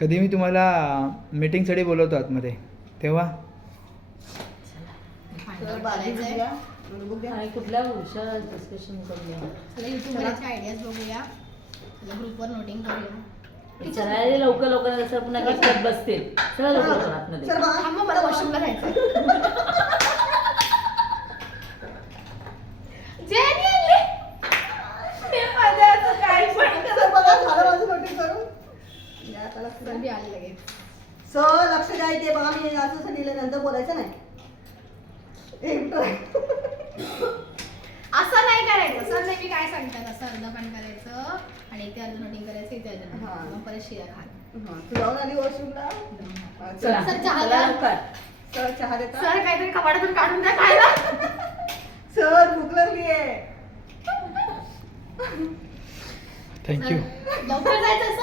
कधी मी तुम्हाला मीटिंगसाठी बोलवतो आतमध्ये तेव्हा. आणि कुठल्या विषयावर डिस्कशन करूया. युट्यूबवरच्या आयडियाज बघूया, ग्रुपवर नोटिंग करूया. चला लवकर लवकर जसं पुन्हा घेत बसतील. चला लवकर लवकर आतमध्ये. मग मला वॉशरूमला जायचं. लक्ष द्यायचे बघा. मी असं दिलं नंतर बोलायचं नाही. असं नाही करायचं. सर नेहमी काय सांगतात, असं अर्ध पण करायचं आणि इथे अर्ध नोटिंग करायचं, इथे अर्ध मग परत शिरा खा. तू जाऊन आली वॉशरूमला. सर चहा सर चहा देता. सर काहीतरी कपाटातून काढून द्या खायला. सर भूक लागली आहे. थँक्यू. लवकर जायचं.